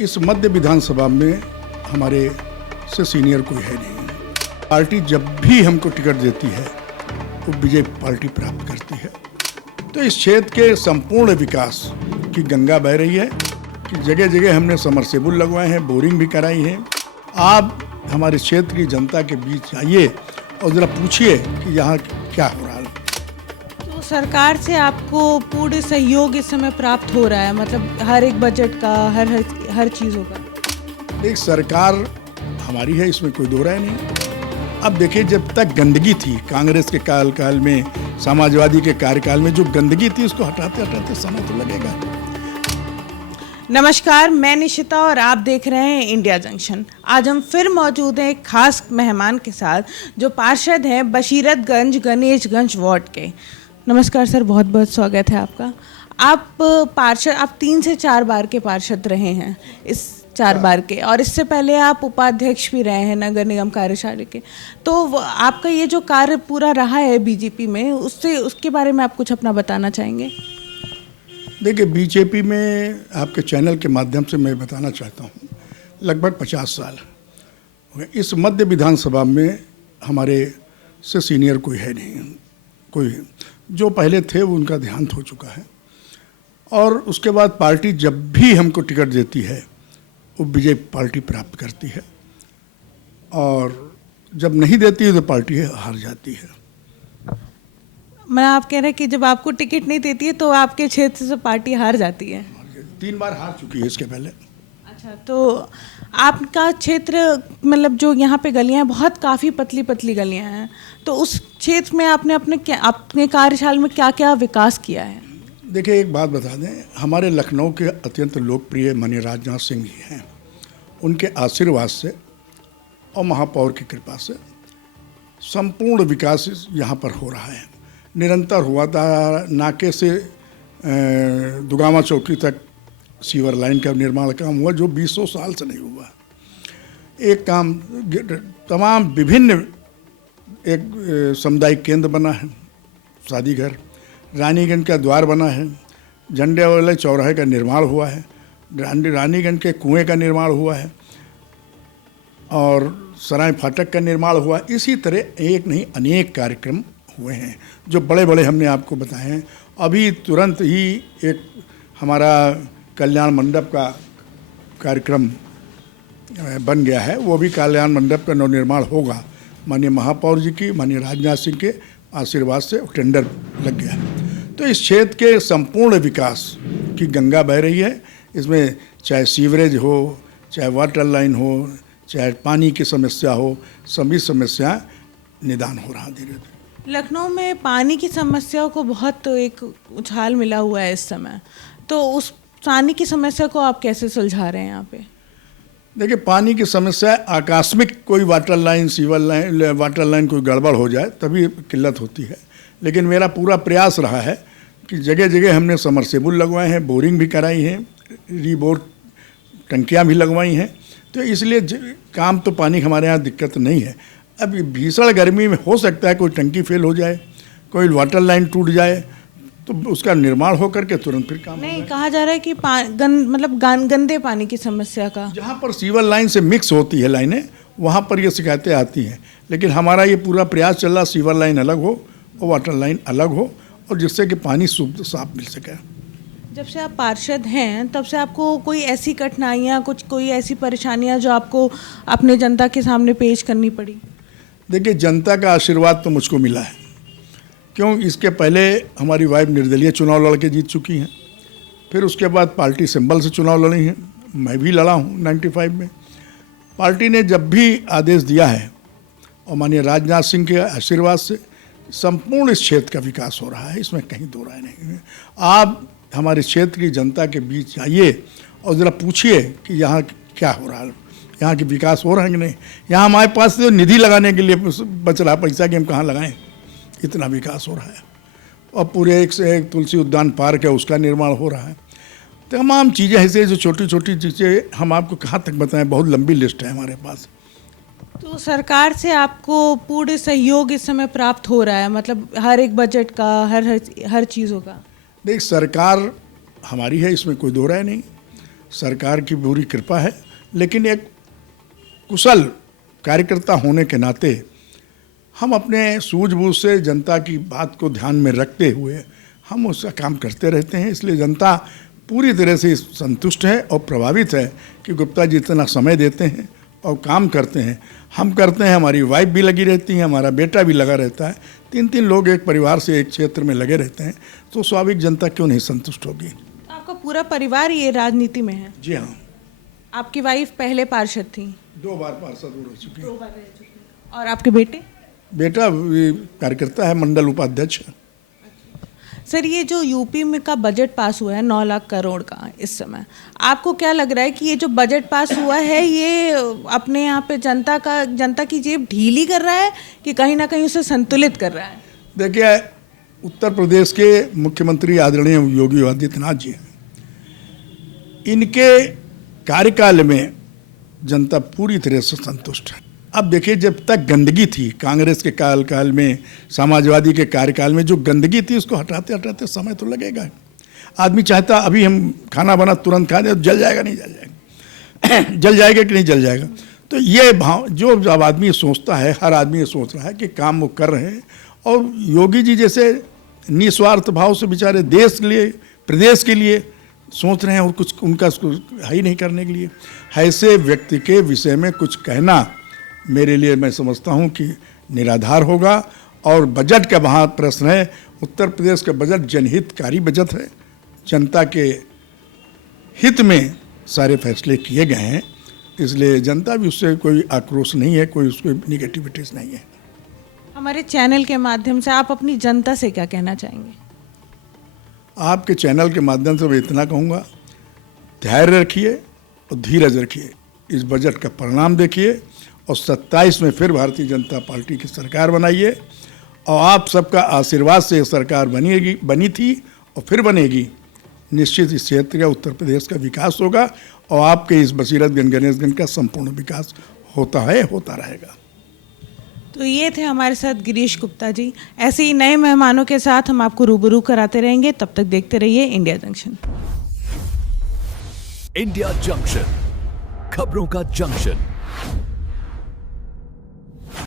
इस मध्य विधानसभा में हमारे से सीनियर कोई है नहीं। पार्टी जब भी हमको टिकट देती है वो विजय पार्टी प्राप्त करती है। तो इस क्षेत्र के संपूर्ण विकास की गंगा बह रही है कि जगह जगह हमने समरसेबुल लगवाए हैं, बोरिंग भी कराई है। आप हमारे क्षेत्र की जनता के बीच आइए और ज़रा पूछिए कि यहाँ क्या हो रहा है। तो सरकार से आपको पूर्ण सहयोग इस समय प्राप्त हो रहा है, मतलब हर एक बजट का, हर चीज़ों का। एक सरकार हमारी है, इसमें कोई दो राय नहीं। अब देखिए, जब तक गंदगी थी कांग्रेस के काल में, समाजवादी के कार्यकाल में जो गंदगी थी उसको हटाते हटाते समय तो लगेगा। नमस्कार, मैं निशिता और आप देख रहे हैं इंडिया जंक्शन। आज हम फिर मौजूद हैं एक खास मेहमान के साथ जो पार्षद हैं बशीरतगंज गणेशगंज वार्ड के। नमस्कार सर, बहुत बहुत स्वागत है आपका। आप पार्षद, आप 3 से 4 बार के पार्षद रहे हैं, इस 4 बार के, और इससे पहले आप उपाध्यक्ष भी रहे हैं नगर निगम कार्यशाला के। तो आपका ये जो कार्य पूरा रहा है बीजेपी में, उसके बारे में आप कुछ अपना बताना चाहेंगे? देखिए, बीजेपी में आपके चैनल के माध्यम से मैं बताना चाहता हूँ, लगभग 50 साल हुए। इस मध्य विधानसभा में हमारे से सीनियर कोई है नहीं। कोई जो पहले थे वो उनका देहांत हो चुका है, और उसके बाद पार्टी जब भी हमको टिकट देती है वो विजय पार्टी प्राप्त करती है, और जब नहीं देती है तो पार्टी हार जाती है। मैं आप कह रहे हैं कि जब आपको टिकट नहीं देती है तो आपके क्षेत्र से पार्टी हार जाती है? 3 बार हार चुकी है इसके पहले। अच्छा, तो आपका क्षेत्र, मतलब जो यहाँ पे गलियाँ हैं, बहुत काफ़ी पतली पतली गलियाँ हैं, तो उस क्षेत्र में आपने अपने कार्यकाल में क्या क्या विकास किया है? देखिए, एक बात बता दें, हमारे लखनऊ के अत्यंत लोकप्रिय माननीय राजनाथ सिंह जी हैं। उनके आशीर्वाद से और महापौर की कृपा से संपूर्ण विकास यहाँ पर हो रहा है। निरंतर हुआ था। नाके से दुगामा चौकी तक सीवर लाइन का निर्माण काम हुआ जो 200 साल से नहीं हुआ। एक काम, तमाम विभिन्न एक सामुदायिक केंद्र बना है, शादी घर, रानीगंज का द्वार बना है, झंडे वाले चौराहे का निर्माण हुआ है, रानीगंज के कुएं का निर्माण हुआ है, और सराय फाटक का निर्माण हुआ। इसी तरह एक नहीं अनेक कार्यक्रम हुए हैं जो बड़े बड़े हमने आपको बताए हैं। अभी तुरंत ही एक हमारा कल्याण मंडप का कार्यक्रम बन गया है, वो भी कल्याण मंडप का नवनिर्माण होगा। माननीय महापौर जी की, माननीय राजनाथ सिंह के आशीर्वाद से टेंडर लग गया है। तो इस क्षेत्र के संपूर्ण विकास की गंगा बह रही है। इसमें चाहे सीवरेज हो, चाहे वाटर लाइन हो, चाहे पानी की समस्या हो, सभी समस्या निदान हो रहा धीरे धीरे। लखनऊ में पानी की समस्या को बहुत एक उछाल मिला हुआ है इस समय, तो उस पानी की समस्या को आप कैसे सुलझा रहे हैं यहाँ पे? देखिए, पानी की समस्या आकस्मिक कोई वाटर लाइन कोई गड़बड़ हो जाए तभी किल्लत होती है, लेकिन मेरा पूरा प्रयास रहा है कि जगह जगह हमने समरसेबुल लगवाए हैं, बोरिंग भी कराई है, रीबोर टंकियाँ भी लगवाई हैं। तो इसलिए काम तो पानी हमारे यहाँ दिक्कत नहीं है। अब भीषण गर्मी में हो सकता है कोई टंकी फेल हो जाए, कोई वाटर लाइन टूट जाए, तो उसका निर्माण हो करके तुरंत फिर काम नहीं, कहा जा रहा है कि गंदे पानी की समस्या का, जहाँ पर सीवर लाइन से मिक्स होती है लाइनें, वहाँ पर ये शिकायतें आती हैं। लेकिन हमारा ये पूरा प्रयास चल रहा, सीवर लाइन अलग हो और वाटर लाइन अलग हो, और जिससे कि पानी शुद्ध साफ मिल सके। जब से आप पार्षद हैं तब से आपको कोई ऐसी कठिनाइयाँ, कोई ऐसी परेशानियाँ जो आपको अपने जनता के सामने पेश करनी पड़ी? देखिए, जनता का आशीर्वाद तो मुझको मिला है, क्यों, इसके पहले हमारी वाइफ निर्दलीय चुनाव लड़ के जीत चुकी हैं, फिर उसके बाद पार्टी सिंबल से चुनाव लड़ी हैं, मैं भी लड़ा हूँ 95 में। पार्टी ने जब भी आदेश दिया है और माननीय राजनाथ सिंह के आशीर्वाद से संपूर्ण इस क्षेत्र का विकास हो रहा है, इसमें कहीं दो राय नहीं है। आप हमारे क्षेत्र की जनता के बीच आइए और ज़रा पूछिए कि यहाँ क्या हो रहा है, यहाँ के विकास हो रहा है कि नहीं। यहाँ हमारे पास तो निधि लगाने के लिए बच रहा पैसा कि हम कहाँ लगाएं, इतना विकास हो रहा है। और पूरे एक से एक तुलसी उद्यान पार्क है, उसका निर्माण हो रहा है। तमाम चीज़ें ऐसे जो छोटी छोटी चीज़ें हम आपको कहाँ तक बताएं, बहुत लंबी लिस्ट है हमारे पास। तो सरकार से आपको पूर्ण सहयोग इस समय प्राप्त हो रहा है, मतलब हर एक बजट का, हर चीज़ों का? देख, सरकार हमारी है, इसमें कोई दो राय नहीं। सरकार की पूरी कृपा है, लेकिन एक कुशल कार्यकर्ता होने के नाते हम अपने सूझबूझ से जनता की बात को ध्यान में रखते हुए हम उसका काम करते रहते हैं। इसलिए जनता पूरी तरह से संतुष्ट है और प्रभावित है कि गुप्ता जी इतना समय देते हैं और काम करते हैं। हम करते हैं, हमारी वाइफ भी लगी रहती है, हमारा बेटा भी लगा रहता है, 3-3 लोग एक परिवार से एक क्षेत्र में लगे रहते हैं, तो स्वाभाविक जनता क्यों नहीं संतुष्ट होगी। आपका पूरा परिवार ये राजनीति में है? जी हाँ। आपकी वाइफ पहले पार्षद थी? 2 बार पार्षद हो चुकी है। 2 बार रह चुकी है। और आपके बेटे? बेटा कार्यकर्ता है, मंडल उपाध्यक्ष है। सर, ये जो यूपी में का बजट पास हुआ है 9 लाख करोड़ का इस समय, आपको क्या लग रहा है कि ये जो बजट पास हुआ है ये अपने यहाँ पे जनता की जेब ढीली कर रहा है कि कहीं ना कहीं उसे संतुलित कर रहा है? देखिए, उत्तर प्रदेश के मुख्यमंत्री आदरणीय योगी आदित्यनाथ जी हैं, इनके कार्यकाल में जनता पूरी तरह से संतुष्ट है। अब देखिए, जब तक गंदगी थी कांग्रेस के काल में, समाजवादी के कार्यकाल में जो गंदगी थी उसको हटाते हटाते समय तो लगेगा। आदमी चाहता अभी हम खाना बना तुरंत खा दें, जल जाएगा नहीं जल जाएगा जल जाएगा कि नहीं जल जाएगा। तो ये भाव जो जब आदमी सोचता है, हर आदमी ये सोच रहा है कि काम वो कर रहे हैं, और योगी जी जैसे निस्वार्थ भाव से बेचारे देश के लिए, प्रदेश के लिए सोच रहे हैं और कुछ उनका है ही नहीं करने के लिए। ऐसे व्यक्ति के विषय में कुछ कहना मेरे लिए, मैं समझता हूं कि निराधार होगा। और बजट का वहाँ प्रश्न है, उत्तर प्रदेश का बजट जनहितकारी बजट है, जनता के हित में सारे फैसले किए गए हैं, इसलिए जनता भी उससे कोई आक्रोश नहीं है, कोई उसको निगेटिविटीज़ नहीं है। हमारे चैनल के माध्यम से आप अपनी जनता से क्या कहना चाहेंगे? आपके चैनल के माध्यम से मैं इतना कहूँगा, धैर्य रखिए और धीरज रखिए, इस बजट का परिणाम देखिए और 27 में फिर भारतीय जनता पार्टी की सरकार बनाइए, और आप सबका आशीर्वाद से ये सरकार बनी थी और फिर बनेगी। निश्चित इस क्षेत्र का, उत्तर प्रदेश का विकास होगा और आपके इस बसीरतगंज गणेशगंज का संपूर्ण विकास होता है, होता रहेगा। तो ये थे हमारे साथ गिरीश गुप्ता जी। ऐसे ही नए मेहमानों के साथ हम आपको रूबरू कराते रहेंगे, तब तक देखते रहिए इंडिया जंक्शन। इंडिया जंक्शन, खबरों का जंक्शन।